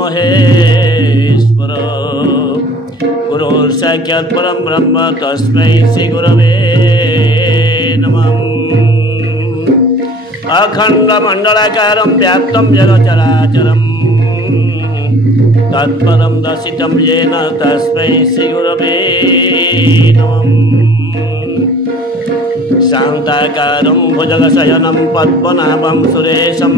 महेश्वर गुरुर् साक्षात् परं ब्रह्म तस्मै श्री गुरवे नमः। अखण्डमण्डलाकारं व्याप्तं जगच्चराचरं तत्पदं दर्शितं येन तस्मै श्री गुरवे नमः। शान्ताकारं भुजगशयनं पद्मनाभं सुरेशं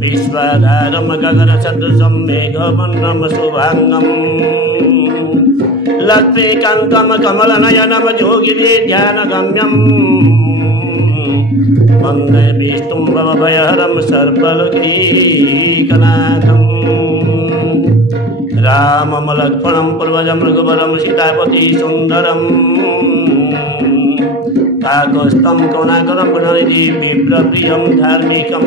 विश्वाधारं गगनसदृशं मेघवर्णं शुभांगं लक्ष्मीकान्तं कमलनयनं योगिविद्यानगम्यं वन्दे विष्णुं भवभयहरं सर्वलोकैकनाथं। रामं लक्ष्मणं पूर्वजं रघुवरं सीतापति सुन्दरं काकस्थं करुणाकरं गुणनिधि विप्रप्रियं धार्मिकं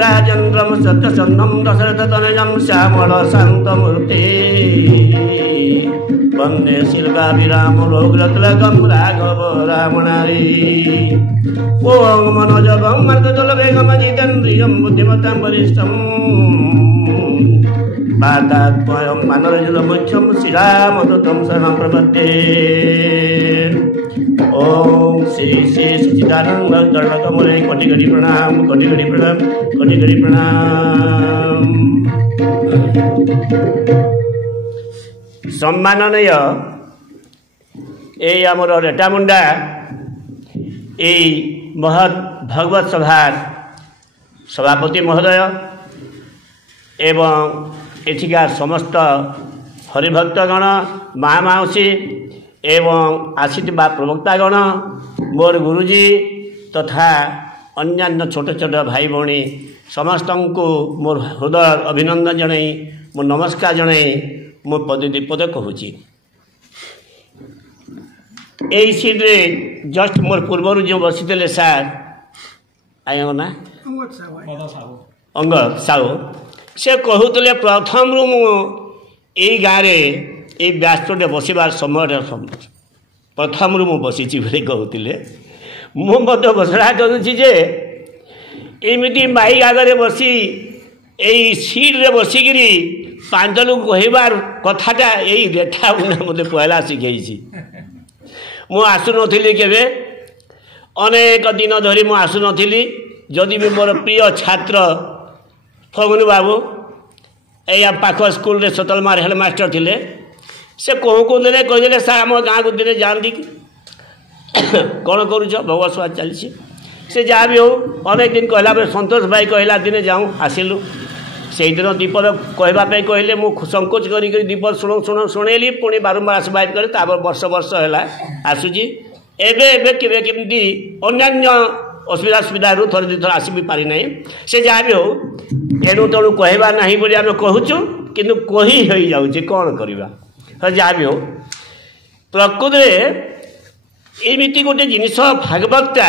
राजेन्द्रं सत्यसन्धं दशरथतनयं श्यामलशान्तमूर्ति वन्दे शिल्पाभिरामलोकतिलकं राघव रामनारी। ॐ मनोजवं मार्गजलवेगं जितेन्द्रियं बुद्धिमतां वरिष्ठं वातात्मयं मानवजलमुख्यं श्रीरामदूतं शरणं प्रपद्ये। ओम श्री श्री सच्चिदानंद गणकमले कोटि कोटि प्रणाम, कोटि कोटि प्रणाम, कोटि कोटि प्रणाम। सम्माननीय ए आमर रेटामुंडा ए महत भगवत सभार सभापति महोदय एवं एठिकार समस्त हरिभक्तगण महामाउसी एवं आसीथिबा प्रवक्तागण मोर गुरुजी तथा अन्यान्य छोट छोट भाई भौणी समस्त को मोर हृदय अभिनंदन जनाई मो नमस्कार जनाई मो पदे विपद कहूँ। यही सीट्रे जस्ट मोर पूर्वर जो बसी सार आयो ना अंग साहू से कहते प्रथम रु यही गाँव ये ब्यासटे बसबार समय प्रथम रु बसी कहते मुझे घोषणा करुँची एमती माइक आगे बसी यही सीट्रे बसिकी पांच लोक कहबार कथाटा यही रेठा मुना मत पहला शिखई मु आसुनी केवे अनेक दिन धरी मु आसुनी जदि भी मोर प्रिय छात्र फगुनी बाबू या पाख स्कूल रे सतलमार हेडमास्टर थिले से कहते कहते सार आम गाँव को दिन जाती कौन करुच भगवत सेवा चलती से जहाँ भी हो अनेक दिन कहला संतोष भाई कहला दिन जाऊँ आसिलु से दिन दीपद कहवाई कहले मुझे संकोच कर दीपद शुणेली पुणी बारंबार आसवाइब कले वर्ष वर्ष है आसूची केमी अन्य असुविधा सुविधा थोड़े दुई थर आस भी पारि ना से जहाँ भी हो एणु तेणु कहवा ना बोली आम कहूँ किंतु कही हो जाऊे कौन करवा जहाँ भी हो प्रकृत में एमती गोटे जिनिस भागवतटा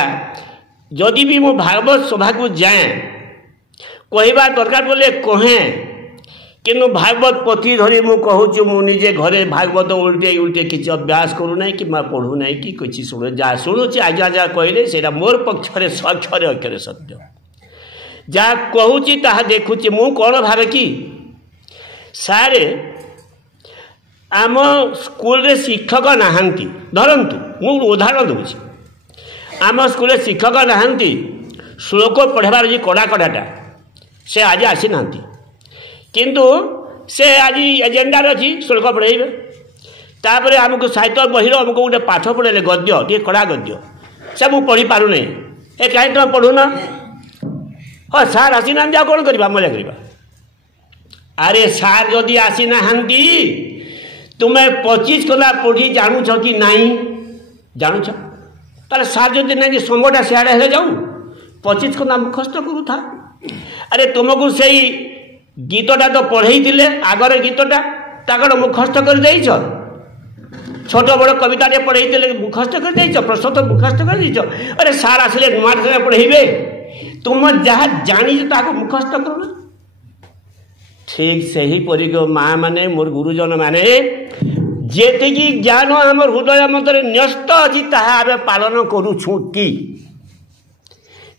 जदि भी मो भागवत सभा को जाए कहवा दरकार बोले कहे किंतु भागवत पति धरी मु कहूँ मुझे घरे भागवत उल्टे उल्टे किसी अभ्यास करूना कि पढ़ू ना कि किसी शुणु जहाँ शुणुची आज्ञा जहाँ कहले से मोर पक्षर अक्षरे अक्षरे सत्य जहाँ कहूँ ताहा देखुची मु कौन भावे कि सारे आम स्कूल रे शिक्षक नहांती धरंतु मु उदाहरण दूसरी आम स्कूल शिक्षक नहांती श्लोक पढ़ार जो कड़ा कड़ाटा से आज आसी ना किंतु से आज एजेंडार अच्छी श्लोक पढ़ेबे तापर आमको साहित्य बहिर आमको गोटे पाठ पढ़ेले गद्य टे कड़ा गद्य से मुझे पढ़ी पारूना ए कहीं तुम पढ़ुना हाँ सार आसी ना जा कौन करवा मजा करवा अरे सार जदि आसी ना तुम्हें 25 कला पढ़ी जानूछ कि नाई जानूछ तार सार जदि ना संगटा सियाड़े हेले जाऊ 25 कला मुखस्त करू था अरे तुमको से गीतटा तो पढ़े आगर गीतटा ताकड़ मुखस्त कर छोट बड़ कविता पढ़े मुखस्त कर प्रश्न तो मुखस्त कर अरे सार आसिले नुआ पढ़े तुम जहाँ जानी मुखस्त करूना ठीक से ही परी माँ माने मोर गुरुजन माने जेतिकी ज्ञान आम हृदय मध्य न्यस्त अच्छी ताहा पालन करुछु कि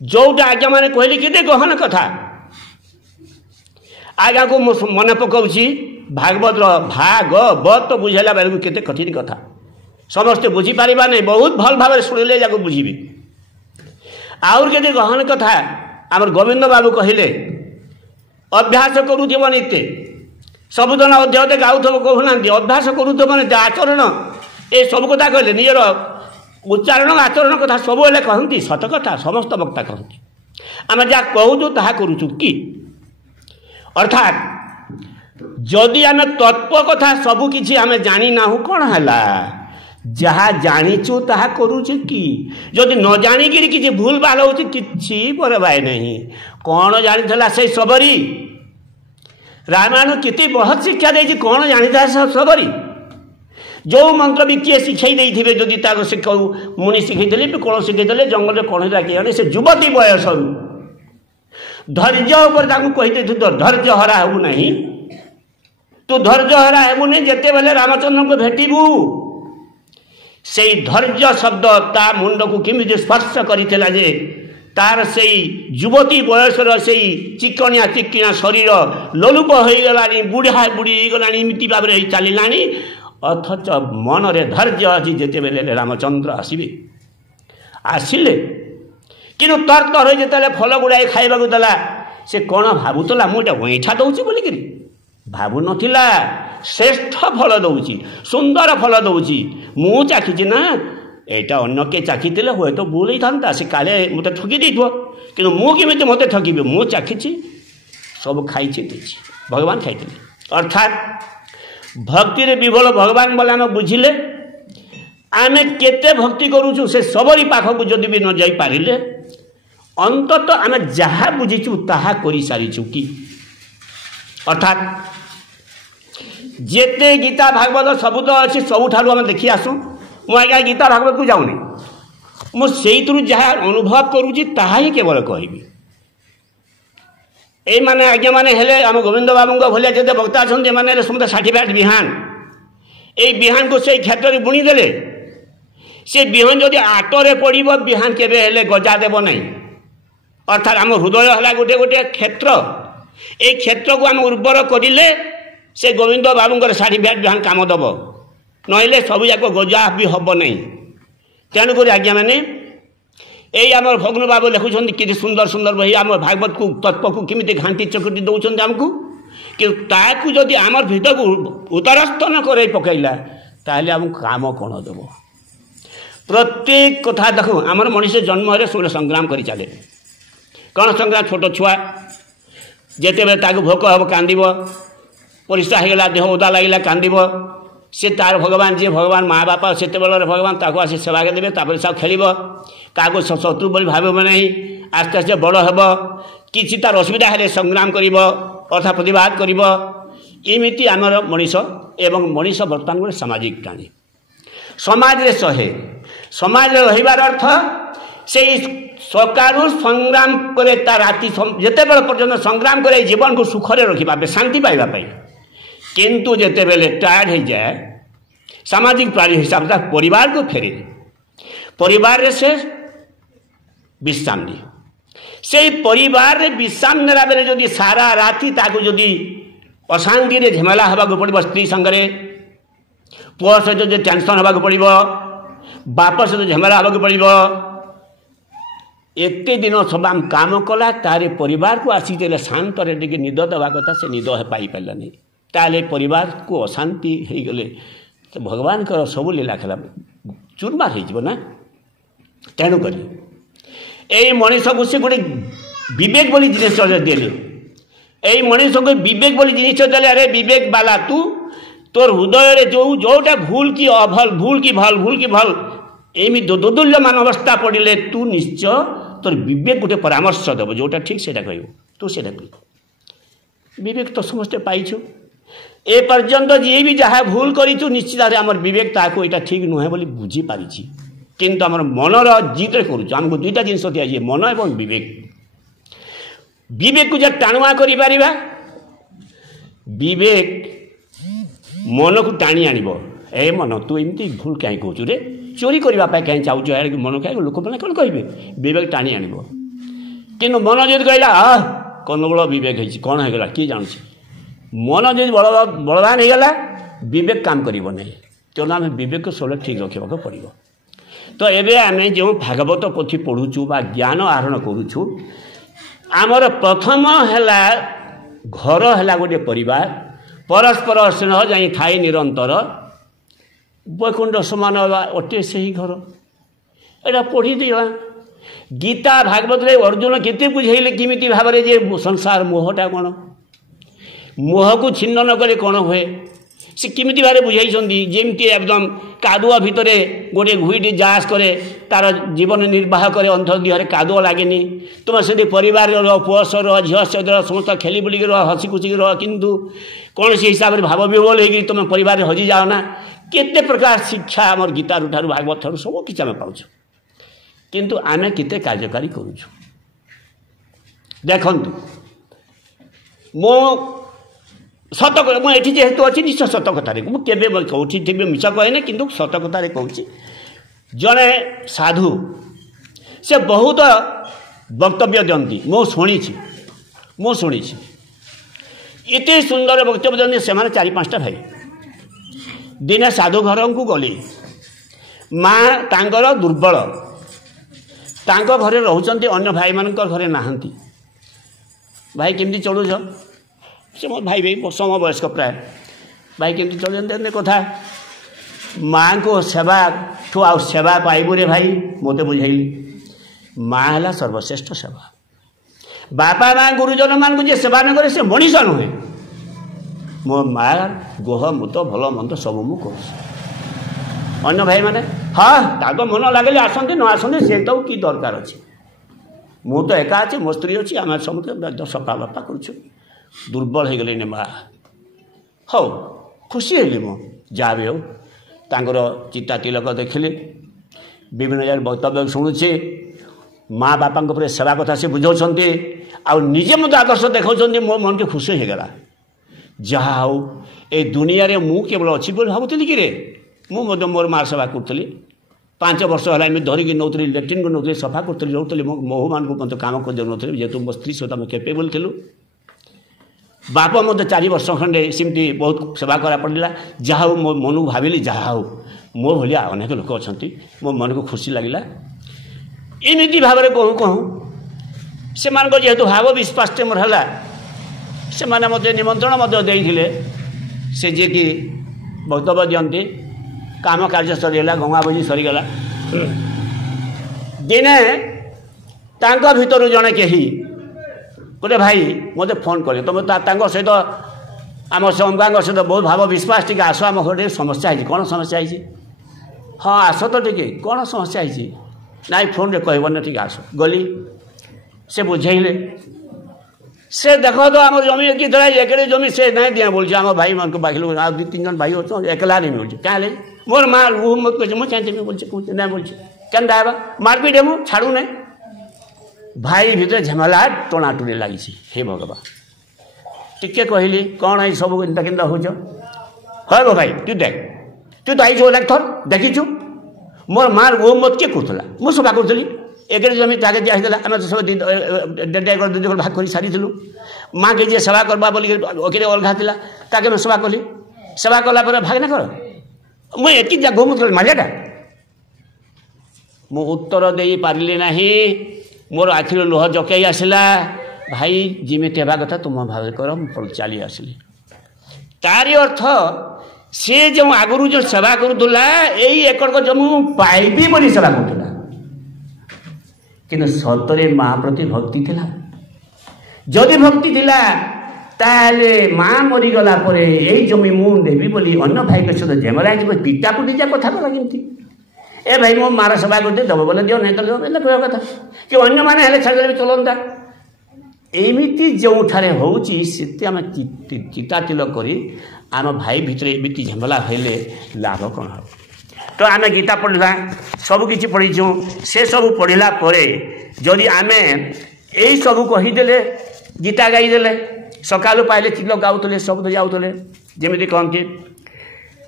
जोटा आज्ञा मैंने कहली केते गहन कथा आज्ञा को मन पकाउछि भागवत भागवत तो बुझेला बेलू केते कठिन कथा समस्ते बुझी पारिबा नहीं बहुत भल भाव शुणिले जाको बुझीबी आउर केते गहन कथा आमर गोविंद बाबू कहले अभ्यास करूथब नित्य सबुदिन अध्याय गाउथब कहूना अभ्यास करूथब नित्य आचरण ए सब कथा कहले निजर उच्चारण आचरण कथा सब कहती सत कथा समस्त वक्ता कहती आम जहाँ कहूँ ताहा करूँ कि अर्थात जदि आम तत्व कथा सबकि आम जानी ना कौन है जहाँ जानीचु ताहा करूचे कि जदि न जाणिकी किसी भूल भाल हो कि परवाए नहीं कौन जानी से सबरी रामायण केते बहुत शिक्षा दे कौन जानी था सबरी जो मंत्र भी किए शिखाई देते जदि से कहू मुनि शिखई कौन शिखई जंगल कौन किए से युवती बयस धैर्य कही तो धैर्य हरा हेबू नहीं तू धैर्य हरा हेबू नहीं जिते बेले रामचंद्र को भेटबू से धैर्य शब्द ता मुंड को किमिति स्पर्श करथिला जे तार से युवती बयसर से चिकनिया चिकिना शरीर लोलुप हो गलानी बुढ़ा बुढ़ी गलानी इमिति भाव चलिलानी अथच मन रे धैर्य अच्छी जिते बेले रामचंद्र आसबे आसिले कि तर तर जिते फल गुड़ाए खाइबा देला से कौन भावुला मुझे गईठा दौची बोलिकी भावु नथिला श्रेष्ठ फल दौची सुंदर फल दौची मु चाखी ना एटा अन्य के चाखी हे तो भूल था से काले मत ठकी देव कि मुझे मत ठकी मु चाखी सब खाई भगवान खाई अर्थात भक्ति रे विभोल भगवान बोले आम बुझिले आम केते भक्ति करूँ से सबरी पाखक जदि भी न जाई पारिले अंतत आम जहाँ बुझीचु ताहा करि सारिचु कि अर्थात जेते गीता भागवत सबू तो अच्छी सबुठार आम देखी आसू मुझे गीता भागवत को जाऊनी मुझे जहाँ अनुभव करुँची ताहा ही केवल कहबी ये माने आज्ञा माने हेले आम गोविंद बाबू भलिया जिते वक्ता अच्छा मैंने समस्त सर्टिफिकेट बिहान ये बिहान को से क्षेत्र में बुणीदे से बिहान जदि आटरे पड़ो बिहान केवे गजा देव नहीं अर्थात आम हृदय है गोटे गोटे क्षेत्र ये क्षेत्र को आम उर्वर करें से गोविंद बाबू सर्टिफिकेट बिहान कम दब नहले सब जाक गजा भी हम नहीं तेणुक आज्ञा मैंने यही आम भग्न बाबू लिखुं कि सुंदर सुंदर बही आम भागवत को तत्व को किमिति घांटी चकटी दौरान आमको कि ताकू जदि आम भितर को उतरस्थ न कर पकईला ताहले आम काम कौन देव प्रत्येक कथा देख आमर मनीष जन्म है शूल संग्राम कर चले कौन संग्राम छोट छुआ ଯେତେବେଳେ ତାକୁ ଭୋକ ହେବ କାନ୍ଦିବ, ପରିସ୍ରା ହେଇଗଲା ଦେହ ଓଦା ଲାଗିଲା କାନ୍ଦିବ, ସେ ତାର ଭଗବାନ ଯିଏ ଭଗବାନ ମା ବାପା ସେତେବେଳର ଭଗବାନ ତାକୁ ଆସି ସେବା ଦେବେ, ତାପରେ ସେ ଖେଳିବ, କାହାକୁ ଶତ୍ରୁ ବୋଲି ଭାବିବ ନାହିଁ। ଆସ୍ତେ ଆସ୍ତେ ବଡ଼ ହେବ, କିଛି ତାର ଅସୁବିଧା ହେଲେ ସଂଗ୍ରାମ କରିବ, ଅର୍ଥାତ୍ ପ୍ରତିବାଦ କରିବ। ଏମିତି ଆମର ମଣିଷ, ଏବଂ ମଣିଷ ବର୍ତ୍ତମାନ ଗୋଟେ ସାମାଜିକ ପ୍ରାଣୀ। ସମାଜରେ ସମାଜରେ ରହିବାର ଅର୍ଥ ସେଇ ସକାଳୁ ସଂଗ୍ରାମ କରେ, ତା ରାତି ଯେତେବେଳେ ପର୍ଯ୍ୟନ୍ତ ସଂଗ୍ରାମ କରେ ଜୀବନକୁ ସୁଖରେ ରଖିବା ପାଇଁ, ଶାନ୍ତି ପାଇବା ପାଇଁ। କିନ୍ତୁ ଯେତେବେଳେ ଟାୟାର୍ଡ ହେଇଯାଏ ସାମାଜିକ ପ୍ରାଣୀ ହିସାବରେ ତା ପରିବାରକୁ ଫେରେ, ପରିବାରରେ ସେ ବିଶ୍ରାମ ନିଏ। ସେଇ ପରିବାରରେ ବିଶ୍ରାମ ନେଲା ବେଳେ ଯଦି ସାରା ରାତି ତାକୁ ଯଦି ଅଶାନ୍ତିରେ ଝାମେଲା ହେବାକୁ ପଡ଼ିବ, ସ୍ତ୍ରୀ ସାଙ୍ଗରେ, ପୁଅ ସହିତ ଯଦି ଟେନସନ୍ ହେବାକୁ ପଡ଼ିବ, ବାପ ସହିତ ଝାମେଲା ହେବାକୁ ପଡ଼ିବ, ଏତେ ଦିନ ସବାମ କାମ କଲା, ତାର ପରିବାରକୁ ଆସିଥିଲେ ଶାନ୍ତରେ ଟିକେ ନିଦ ଦେବା କଥା, ସେ ନିଦ ପାଇପାରିଲାନି। ତାହେଲେ ପରିବାରକୁ ଅଶାନ୍ତି ହେଇଗଲେ ଭଗବାନଙ୍କର ସବୁ ଲୀଳା ଖେଳା ଚୁରମାର ହେଇଯିବ ନା। ତେଣୁକରି ଏଇ ମଣିଷକୁ ସେ ଗୋଟେ ବିବେକ ବୋଲି ଜିନିଷ ଦେଲେ, ଏଇ ମଣିଷକୁ ବିବେକ ବୋଲି ଜିନିଷ ଦେଲେ। ଆରେ ବିବେକ ବାଲା, ତୁ ତୋର ହୃଦୟରେ ଯୋଉଟା ଭୁଲ କି ଅଭଲ, ଭୁଲ କି ଭଲ, ଏମିତି ଦୋଦୁଲ୍ୟମାନ ଅବସ୍ଥା ପଡ଼ିଲେ ତୁ ନିଶ୍ଚୟ ତୋର ବିବେକ ଗୋଟେ ପରାମର୍ଶ ଦେବ, ଯୋଉଟା ଠିକ୍ ସେଇଟା କହିବ, ତୁ ସେଇଟା କହିବୁ। ବିବେକ ତ ସମସ୍ତେ ପାଇଛୁ, ଏ ପର୍ଯ୍ୟନ୍ତ ଯିଏ ବି ଯାହା ଭୁଲ କରିଛୁ ନିଶ୍ଚିତ ଭାବରେ ଆମର ବିବେକ ତାହାକୁ ଏଇଟା ଠିକ୍ ନୁହେଁ ବୋଲି ବୁଝିପାରିଛି। କିନ୍ତୁ ଆମର ମନର ଜିଦରେ କରୁଛୁ। ଆମକୁ ଦୁଇଟା ଜିନିଷ ଦିଆଯିବ, ମନ ଏବଂ ବିବେକ। ବିବେକକୁ ଯେ ଟାଣୁଆ କରିପାରିବା, ବିବେକ ମନକୁ ଟାଣି ଆଣିବ। ଏ ମନ, ତୁ ଏମିତି ଭୁଲ କାହିଁ କହୁଛୁ ରେ, ଚୋରି କରିବା ପାଇଁ କାହିଁ ଚାହୁଁଛୁ, ମନ କାହିଁ, ଲୋକମାନେ କ'ଣ କହିବେ, ବିବେକ ଟାଣି ଆଣିବ। କିନ୍ତୁ ମନ ଯଦି କହିଲା କନ୍ଦମୂଳ ବିବେକ ହେଇଛି, କ'ଣ ହେଇଗଲା କିଏ ଜାଣୁଛି। ମନ ଯଦି ବଳବାନ ହେଇଗଲା ବିବେକ କାମ କରିବ ନାହିଁ। ତେଣୁ ଆମେ ବିବେକ ସବୁବେଳେ ଠିକ୍ ରଖିବାକୁ ପଡ଼ିବ। ତ ଏବେ ଆମେ ଯେଉଁ ଭାଗବତ ପୋଥି ପଢ଼ୁଛୁ ବା ଜ୍ଞାନ ଆହରଣ କରୁଛୁ, ଆମର ପ୍ରଥମ ହେଲା ଘର ହେଲା ଗୋଟିଏ ପରିବାର, ପରସ୍ପର ସ୍ନେହ ଯାଇ ଥାଏ ନିରନ୍ତର, ବୈକୁଣ୍ଠ ସମାନ ଅଟେ ସେହି ଘର। ଏଇଟା ପଢ଼ିଦେବା। ଗୀତା ଭାଗବତରେ ଅର୍ଜୁନ କେତେ ବୁଝେଇଲେ କେମିତି ଭାବରେ ଯେ ସଂସାର ମୋହଟା କ'ଣ, ମୋହକୁ ଛିନ୍ନ ନ କଲେ କ'ଣ ହୁଏ, ସେ କେମିତି ଭାବରେ ବୁଝାଇଛନ୍ତି। ଯେମିତି ଏକଦମ କାଦୁଅ ଭିତରେ ଗୋଟିଏ ଘୁଇଟି ଯାଆସ କରେ, ତାର ଜୀବନ ନିର୍ବାହ କରେ, ଅନ୍ଧ ଦେହରେ କାଦୁଅ ଲାଗେନି। ତୁମେ ସେଠି ପରିବାରରେ ରହ, ପୁଅ ସହ ରହ, ଝିଅ ସହିତ ରହ, ସମସ୍ତ ଖେଳି ବୁଲିକି ରହ, ହସି ଖୁସିକି ରହ, କିନ୍ତୁ କୌଣସି ହିସାବରେ ଭାବ ବିହ୍ୱଳ ହେଇକି ତୁମେ ପରିବାରରେ ହଜିଯାଅ ନା। କେତେ ପ୍ରକାର ଶିକ୍ଷା ଆମର ଗୀତାରୁ ଠାରୁ ଭାଗବତ ଠାରୁ ସବୁ କିଛି ଆମେ ପାଉଛୁ, କିନ୍ତୁ ଆମେ କେତେ କାର୍ଯ୍ୟକାରୀ କରୁଛୁ। ଦେଖନ୍ତୁ, ମୁଁ ଏଠି ଯେହେତୁ ଅଛି ନିଶ୍ଚୟ ସତ କଥାରେ, ମୁଁ କେବେ କେଉଁଠି ଥିବେ ମିଛ କହେନି, କିନ୍ତୁ ସତ କଥାରେ କହୁଛି। ଜଣେ ସାଧୁ ସେ ବହୁତ ବକ୍ତବ୍ୟ ଦିଅନ୍ତି, ମୁଁ ଶୁଣିଛି ଏତେ ସୁନ୍ଦର ବକ୍ତବ୍ୟ ଦିଅନ୍ତି। ସେମାନେ 4-5ଟା ଭାଇ ଦିନେ ସାଧୁ ଘରକୁ ଗଲେ, ମା ତାଙ୍କର ଦୁର୍ବଳ, ତାଙ୍କ ଘରେ ରହୁଛନ୍ତି, ଅନ୍ୟ ଭାଇମାନଙ୍କ ଘରେ ନାହାନ୍ତି। ଭାଇ କେମିତି ଚଳୁଛ? ସେ ମୋ ଭାଇ ସମବୟସ୍କ ପ୍ରାୟ। ଭାଇ କେମିତି ଚଳୁଛନ୍ତି ଏମିତି କଥା। ମାଆଙ୍କୁ ସେବାଠୁ ଆଉ ସେବା ପାଇବୁରେ ଭାଇ, ମୋତେ ବୁଝେଇଲି। ମା ହେଲା ସର୍ବଶ୍ରେଷ୍ଠ ସେବା। ବାପା ମା ଗୁରୁଜନମାନଙ୍କୁ ଯେ ସେବା ନ କରେ ସେ ମଣିଷ ନୁହେଁ। ମୋ ମା ଗୋହ ମୁତ ଭଲ ମନ୍ଦ ସବୁ ମୁଁ କରୁଛି। ଅନ୍ୟ ଭାଇମାନେ ତାଙ୍କ ମନ ଲାଗିଲେ ଆସନ୍ତି, ନ ଆସନ୍ତି ସେ ତ କି ଦରକାର ଅଛି। ମୁଁ ତ ଏକା ଅଛି, ମୋ ସ୍ତ୍ରୀ ଅଛି, ଆମେ ସମସ୍ତେ ସଫା ବାପା କରୁଛୁ। ଦୁର୍ବଳ ହେଇଗଲେଣି ମା। ହଉ, ଖୁସି ହେଲି ମୁଁ, ଯାହା ବି ହଉ। ତାଙ୍କର ଚିତା ତିଲକ ଦେଖିଲି, ବିଭିନ୍ନ ଜାଗାରେ ବକ୍ତବ୍ୟ ଶୁଣୁଛି, ମା ବାପାଙ୍କ ଉପରେ ସେବା କଥା ସେ ବୁଝାଉଛନ୍ତି, ଆଉ ନିଜେ ମଧ୍ୟ ଆଦର୍ଶ ଦେଖାଉଛନ୍ତି। ମୋ ମନକୁ ଖୁସି ହେଇଗଲା। ଯାହା ହଉ, ଏ ଦୁନିଆରେ ମୁଁ କେବଳ ଅଛି ବୋଲି ଭାବୁଥିଲି କିରେ। ମୁଁ ମଧ୍ୟ ମୋର ମା ସେବା କରୁଥିଲି। 5 ବର୍ଷ ହେଲା ଏମିତି ଧରିକି ନେଉଥିଲି, ଲାଟ୍ରିନ୍କୁ ନେଉଥିଲି, ସଫା କରୁଥିଲି, ରହୁଥିଲି। ବହୁମାନଙ୍କୁ ମଧ୍ୟ କାମ କରିଦେଉନଥିଲି, ଯେହେତୁ ମୋ ସ୍ତ୍ରୀ ସହିତ ଆମେ କେପେବଲ୍ ଥିଲୁ। ବାପ ମୋତେ 4 ବର୍ଷ ଖଣ୍ଡେ ସେମିତି ବହୁତ ସେବା କରା ପଡ଼ିଲା। ଯାହା ହଉ, ମୋ ମନକୁ ଭାବିଲି, ଯାହା ହଉ ମୋ ଭଳିଆ ଅନେକ ଲୋକ ଅଛନ୍ତି, ମୋ ମନକୁ ଖୁସି ଲାଗିଲା। ଏମିତି ଭାବରେ କହୁଁ ସେମାନଙ୍କ ଯେହେତୁ ଭାବ ବିଶ୍ୱାସଟେ ମୋର ହେଲା, ସେମାନେ ମୋତେ ନିମନ୍ତ୍ରଣ ମଧ୍ୟ ଦେଇଥିଲେ। ସେ ଯିଏକି ବକ୍ତବ୍ୟ ଦିଅନ୍ତି, କାମ କାର୍ଯ୍ୟ ସରିଗଲା, ଗଙ୍ଗା ଭୋଜି ସରିଗଲା। ଦିନେ ତାଙ୍କ ଭିତରୁ ଜଣେ କେହି गोटे भाई मत फोन कले तुम सहित आम अंगांग सहित बहुत भाव विश्वास टी आस आम घर समस्या है कौन समस्या है हाँ आस तो टे कौन समस्या है ना फोन रे कहबन टे आस गली से बुझेले से देख तो आम जमी कि एक जमी से नहीं दिया बोल आम भाई मान बाकी लोग आ 2-3 जन भाई अच्छा एकला नहीं मिलूँ क्या मोर माँ वो मत कह मुझे बोल ना बोल क्या दाबा मारपीट है मुझे छाड़ू नहीं भाई भीतर झमेला टणाटुणी लगी हे भगवान टिके कहली कौन है सब इनता के हो हाँ गो भाई तू देख तू तो आई लाग थर देखीचु मोर मार वो मत किए करूला मुझे सफा करी एक जमी ताके दिखाला आम तो सब 2 भाग कर सारी माँ के जी सेवा करवा बोल अलगा था ताके सफा कली सेवा कला भाग ना कर मुझे एक घुमुत मारियाटा मु उत्तर दे पारिली नहीं मोर आखिर लुह जकई आसला भाई जिमित होगा कथा तुम भाव कर चली आसली तारी अर्थ सी जो आगुरी जो सेवा करूला यही एकड़ जमी पाइबी बोली सेवा करूला कि सतरे माँ प्रति भक्ति थिला जदि भक्ति थिला ताले माँ मरीगला यही जमी मु देवी बोली अन्य भाई के सहित झेमरा पिटा पुटी जा कथा कला केमती ए भाई मो मार सेवा करते दब बोले दियो नहीं तो दियो कहवा कथा कि अन्य मैंने हेल्ले छाड़ भी चलता एमती जो होती आम चिता तिलक करी आम भाई भितर एमती झमेला हेले लाभ कौन हो तो आम गीता पढ़ा सबकि पढ़ीचु से सब पढ़ला जदि आम यही सब कहीदे गीता गाईदे सका पाइले तिलक गाऊले सब जाऊले जमी कहती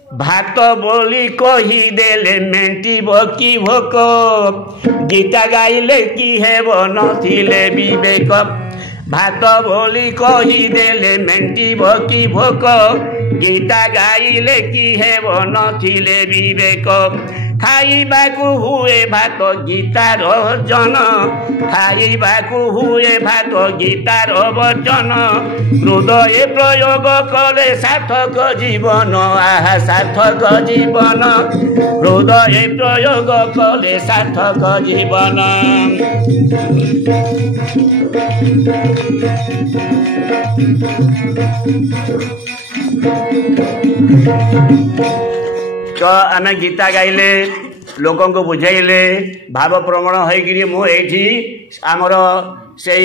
भात बोली कहीदेले मेंटिब कि भोक गीता गाइले कि हेब नथिले विवेक भात बोली कहीदेले मेंटिब कि भोक गीता गाइले कि हेब नथिले विवेक खाइबाकु हुए भात गीतार जन खाइबाकु हुए भात गीतार वचन हृदय प्रयोग कले सार्थक जीवन आहा सार्थक जीवन हृदय प्रयोग कले सार्थक जीवन तो आम गीता गाइले लोक बुझाइले भाव प्रवण होती आमर से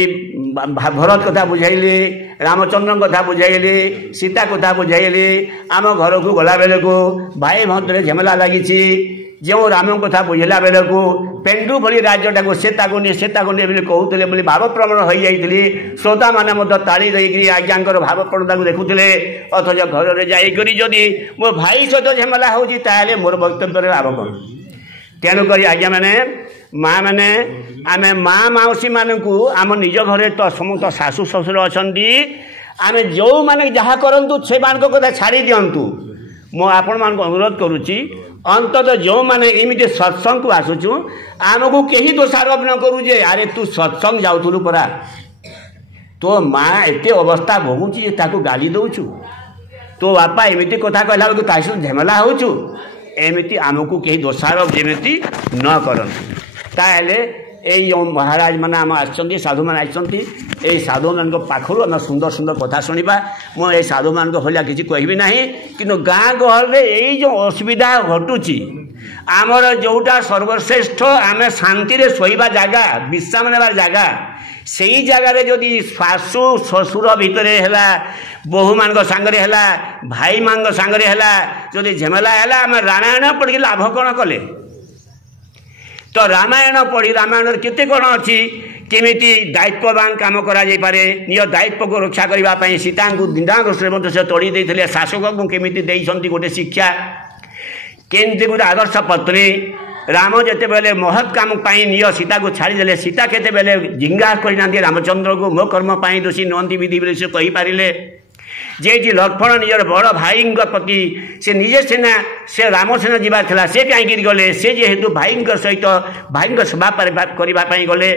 भरत कथा बुझाइली रामचंद्र कथा बुझाइली सीता कथा बुझाइली आम घर को गला बेले को भाई भद्रे झमेला लगी जो राम कथा बुझेला बेले को पेंडु भली राज्यटा को से कहते बोली भाव प्रवण हो जाइली श्रोता मैंने ताड़ी देकर आज्ञाकर भाव प्रवणता को देखुले अथच घर जाकर जदि मो भाई सहित झमेला होती मोर वक्तव्य लाभ कौन तेणुक आज्ञा मैंने माँ मैंने आम माँ मौसी मानू आम निज घरे तो समस्त शाशु शशुर अच्छा आम जो मैंने जहाँ करूँ से कथा छाड़ी दिंतु मो आपण मान अनुरोध करुच्ची अंततः जो मैंने एमती सत्संग को आसुचु आमको कहीं दोषारोप न करू जे अरे तू सत्संग जाऊलु परा तो माँ एत अवस्था भोगुची गाली दौचु तो बापा एमती कथा कहला बेलू ता झमेला होचु एमती आमको कहीं दोषारोप जमी न करते जो महाराज मैंने आम आसछन्ति साधु मैंने आसछन्ति ए साधु मान पाखर आम सुंदर सुंदर कथा शुणा मुझे साधु मान भाया किसी कहबी ना कि गाँ गहल यही जो असुविधा घटुची आमर जोटा सर्वश्रेष्ठ आम शांति शोवा जगह विश्राम नेबार जगह से जगार जदि शाशु शशुर भितर है बोहू मान सांगरे है भाई मान सांगरे है जदि झमेला है आम रामायण पढ़ी लाभ कौन कले तो रामायण पढ़ी रामायण केते कौन अच्छी केमिति दायित्ववान काम करा जाय पारे निज दायित्व को रक्षा करने सीता को दिंदांग से तोड़ी देते शासक को केमिति देइछन्ति गोटे शिक्षा केमती गोटे आदर्श पत्नी राम जिते बेले महत् काम निज सीता को छाड़ीदे सीता केते बेले जिंगा करना रामचंद्र को मो कर्म दोषी नुहति विधि बोली से कहीपारे जे लक्ष्मण निजर बड़ भाई प्रति से निजे सेना से रामसेना जीवार से कहीं गले से जेहेतु भाई सहित भाई सेवा करने गले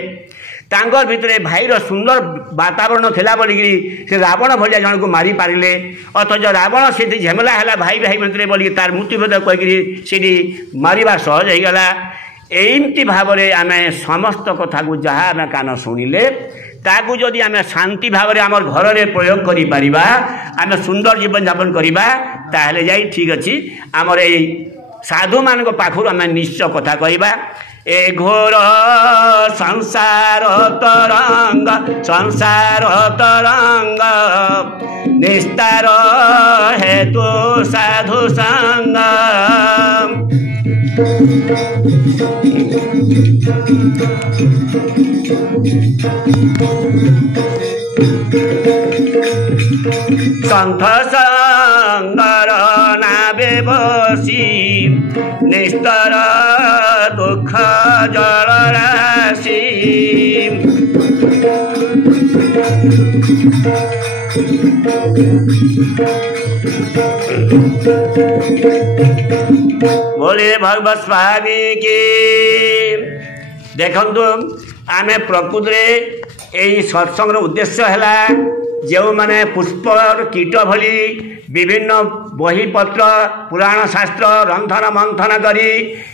तांकर भितर भाईर सुंदर वातावरण थिला बोलिकी से रावण भलिया जन को मारी पारिले अथच रावण से झमेला है भाई भाई मध्य बोलिकी तार मृत्युभेद कहीकि से मारिबा सहज होगला एमती भाव में आम समस्त कथा को जहाँ आम कान शुणिले ताकू जदि आम शांति भाव में आम घर में प्रयोग कर आम सुंदर जीवन यापन करवा ताहले जाई ठीक अच्छी आमर ये साधु मान पाखु आम निश्चय कथा कहवा ए घोर संसार तरंग निस्तार हेतु साधु संग संथ संगर नावे बसी निस्तर दुख जल राशि बोले भगवत स्वामी की देखंतु आमे प्रकृति यही सत्संग उद्देश्य है जो माने पुष्प कीट भली विभिन्न बहीपत्र पुराण शास्त्र रंथन मंथन करी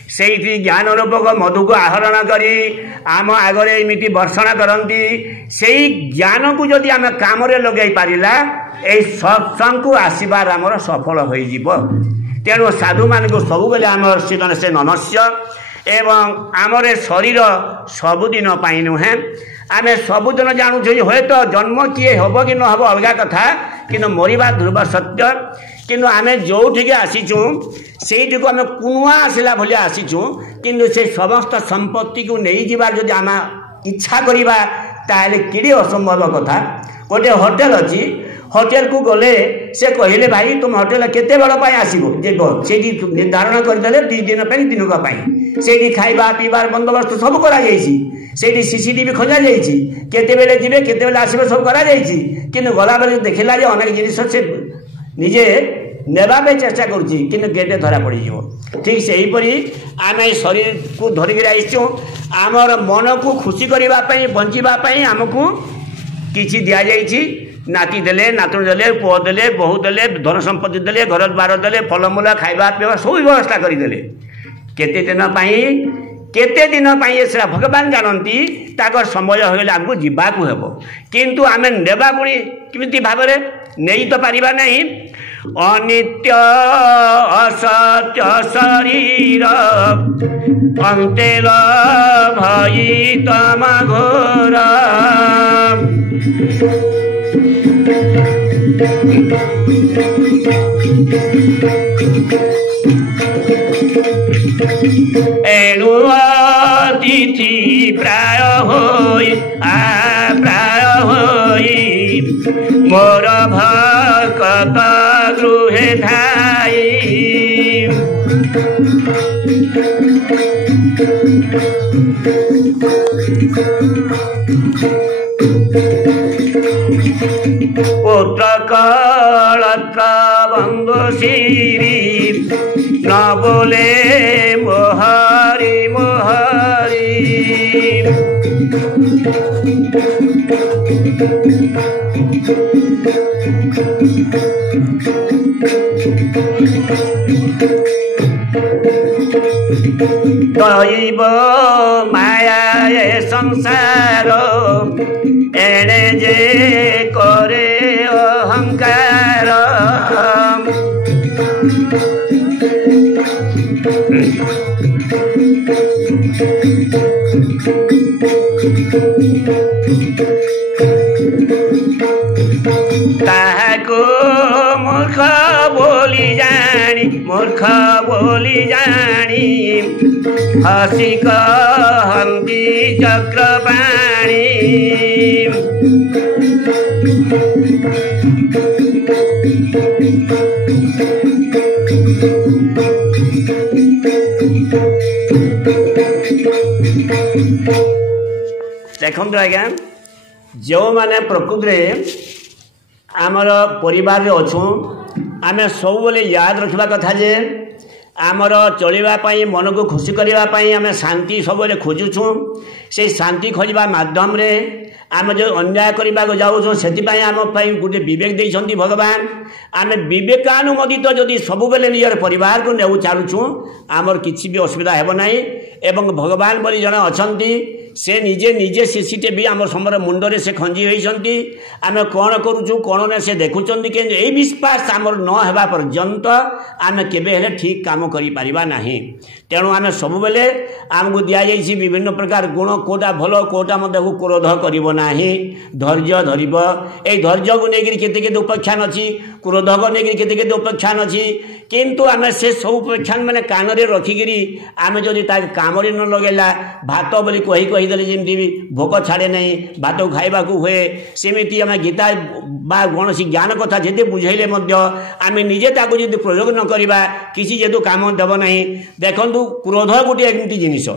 से ज्ञान रूपक मधु को आहरण करी आम आगरे एमती वर्षण करती से ज्ञान को जदि आम काम लगे पारा यही सत्संग को आसबार आमर सफल हो तेणु साधु मान को सब बेले आमर से नमस्य एवं आमर शरीर सबुदिन पाई नुहे आम सबुदिन जानूँ हे तो जन्म किए हम कि न हम अलग कथा कि मरवा ध्रुव सत्य किंतु आम जो आसीचु से आम कुआ आसला भाया आसीचु किंतु से समस्त संपत्ति को नहीं जीवार जदि आम इच्छा करवा ताले कि असंभव कथा गोटे होटेल अच्छी होटेल को गले से कहले भाई तुम होटेल केते बड़ पाई आसीबो से निर्धारण करदे 2 दिन दिनक से खाइबा पीबार बंदोबस्त सब करा से सीसीटीवी खोजा केते बेले जीवे केते बेले आसीबे सब करा किंतु गला बेले देखला अनेक जिनिस से निजे नेबा पे चेष्टा करुच्ची किंतु गेटे धरा पड़ ठीक से हीपरी आम शरीर को धरिक आईचु आमर मन को खुशी करने बंचापी आमको किसी दि जाइए नाती देले नातुणी देले पुओ देले बहु देले धन संपत्ति देले घर द्वार देले फलमूल खाइबा पीवा सब व्यवस्था करदे केते दिन से भगवान जानती ताकर समय होगले आमको जीवाकू हेब किंतु आम नेबा पुणी किमिति भाव नहीं तो पारिबा नहीं अनित्य असत्य शरीर अंतेल भई तम घोर एणु अतिथि प्राय होई प्राय होई मोर भक्त गृहे धाई पुत्र कलत्र बंधु श्री न बोले मोहरी मोहरी दैव माया ए संसार एणे जे करे अहंकार ताहाको मूर्ख बोली जानी हसी कहती चक्रपाणी देखो आज्ञा जो माने प्रकृति आमर परिवार रे अच्छु आम सब बेले याद रखा कथा जे आमर चलवाई मन को खुशी करने आम शांति सब बेले खोजुछू से शांति खोजा मध्यम रे आम जो अन्याय करने जाऊँ से आम गोटे विवेक देते भगवान आम विवेकानुमोदित जदि सब बेले निजर परिवार को नेउ छाड़ुछू आमर किसी भी असुविधा हेब ना एवं भगवान बोली जड़े अच्छा से निजे निजे सीसीटीवी आम समर मुंडरे से खंजी होती आम कौन करुचु कौन ना से देखुं कि यही विश्वास आमर न होगा पर्यंत आम के ठीक काम करना तेणु आम सब बेले आमको दि जाइए विभिन्न प्रकार गुण कोटा भल कोटा मत क्रोध करना धैर्य धरब ये धैर्य को लेकर केते उपाख्यान अच्छी क्रोध को लेकर केते उपाख्यान अच्छी किंतु आम से सब उपाख्यान मैंने कान में रखिकी आम जदि काम न लगेगा भात बोली कहीदेले जमी भोक छाड़े नहीं भात खाइबा हुए सेमती आम गीता बा कौन ज्ञान कथा जिते बुझेले आम निजे ताकू जब प्रयोग न करवा किसी जेतु काम देव ना देखु क्रोध गोटे एमती जिनिस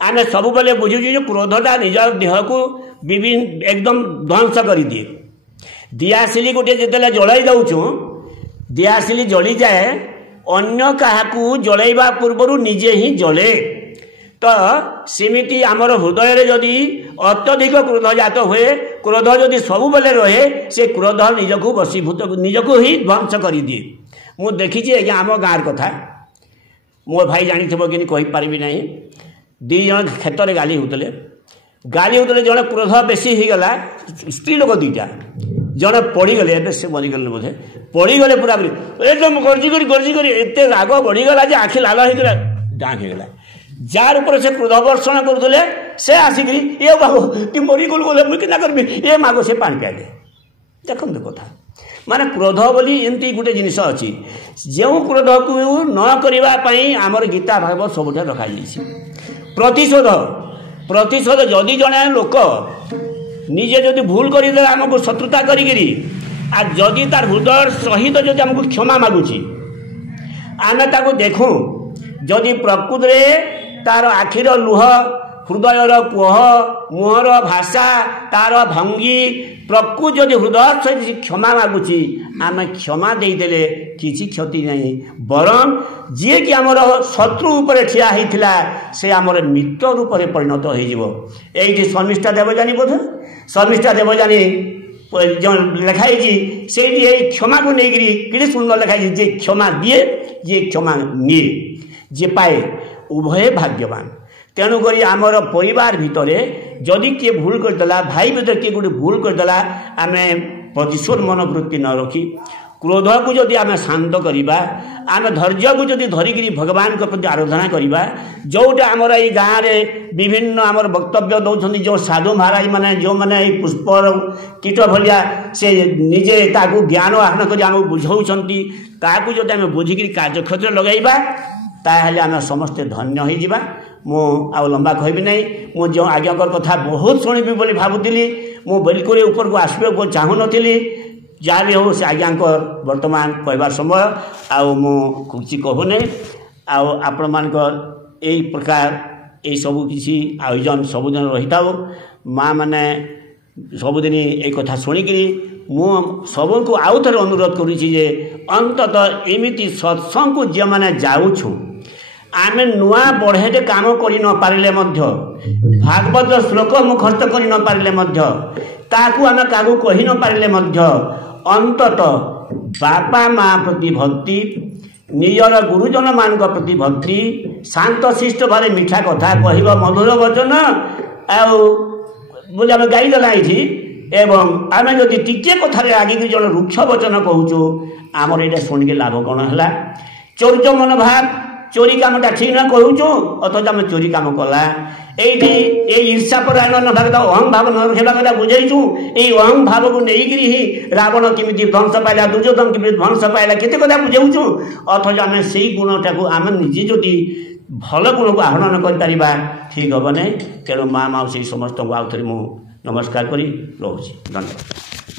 आम सब बेले बुझुचु क्रोधटा निज देह को विभिन्न एकदम ध्वंस कर दिए दियासिली गोटे जिते जलाई दौचु दियासिली जली जाए अन्य क्या जलैवा पूर्व निजे ही जले तो सेमिति आमर हृदय जदि अत्यधिक क्रोध जात हुए क्रोध जदि सब बेले रहे से क्रोध निजक बसीभूत निजक ही ध्वंस कर दिए मु देखी आज्ञा आम गाँव कथा मो भाई जानी कि कहीपरि ना दी जन क्षेत्र में गाली होते जड़े क्रोध बेसी हो गला स्त्री लोक दुईटा जड़े पड़गले से मरीगले बोधे पड़गले पूरा एकदम गर्जी कर एत राग बढ़ीगला आखि लाल होगा डाक होगा जार ऊपर से क्रोध वर्षण करुले से आसिक ये बाबू कि मरीगल गले मुझे क्या करबी ये माग से पानी पियाले देखते कथा माने क्रोध बोली एमती गोटे जिनिस अच्छी जो क्रोध को न करने आमर गीता भागवत सब रखा प्रतिशोध प्रतिशोध जदि जड़े लोक निजे जदि भूल करदे आमको शत्रुता करी जदि तार हृदय सहित जदि आमको क्षमा मागुची आमे ताको देखूँ जदि प्रकृत में तार आखिर लुह हृदयर कुह मुहर भाषा तार भंगी प्रकृत जदि हृदय सहित क्षमा मागुची आम क्षमा देदेले किसी क्षति नहीं बरं जी कि आमर शत्रु उपर ठिया होता से आमर मित्र रूप में परिणत होती शर्मिष्ठा देवजानी बोध शर्मिष्ठा देवजानी जो लिखाई से क्षमा को लेकर कि सुंदर लिखाई जे क्षमा दिए जे क्षमा निए जे पाए उभय भाग्यवान तेणुक आमर परिवार भितर जदि किए भूल करदेला भाई भीतर किए गोटे भूल करदेला आम प्रतिशोध मनोवृत्ति न रखी क्रोध को जदि आम शांत करवा आम धैर्य को जदि धरिकी भगवान के प्रति आराधना करवा जोटा आमर ये गाँव में विभिन्न आमर वक्तव्य दौरान जो साधु महाराज मैंने जो मैंने पुष्प कीट भलिया से निजे ताकू ज्ञान आहन कर आम बुझाऊँगी ताकू जदि आम बुझिकी कार्यक्षेत्र लगेगा ताहले आम समस्ते धन्य हो मु आ लंबा कहबी नहीं मु जो आज्ञाकर कथा बहुत शुणिबी बोली भावुली मु बिल्कुल ऊपर को आसबे को चाहू नथिली जहाँ भी हो से आज्ञाकर वर्तमान कहबार समय आउ मु कुछ कहूनी आपण मानकर यही प्रकार ये सब किसी आयोजन सबुदिन रही था माँ मैंने सबुदिन ये कथा शुणिकी मु सबको आउ थे अनुरोध करुचे अंततः एमती सत्संग को जो मैंने जाऊँ आम नुआ बढ़े काम कर न पारे भागवत श्लोक मुखस्त कर न पारे ताकू आम क्या कही न पारे अंततः बापा माँ प्रति भक्ति निजर गुरुजन मान प्रति भक्ति शांत शिष्ट भाव मीठा कथा कह मधुर वचन बोले आम गाईदेला ये एवं आम जदि टिके कथार आगे जन रुक्ष वचन कहूँ आमर ये शुणिक लाभ कौन है चौर्य मनोभाव चोरी कामटा ठीक न कहूँ अथच आम चोरी काम कला ये ईर्षा परायण न भाग अहं भाव न रखा कथा बुझेचु ये अहं भाव को लेकर ही रावण किमिति ध्वंस पाइला दुर्योधन किमिति ध्वंस पाइला केते कथा बुझेचु अथच आम से गुणटा को आम निजे जदि भल गुण को आहरण कर ठीक हम ना तेणु माँ माँ से समस्त को आउ थे मुझे नमस्कार कर रही धन्यवाद।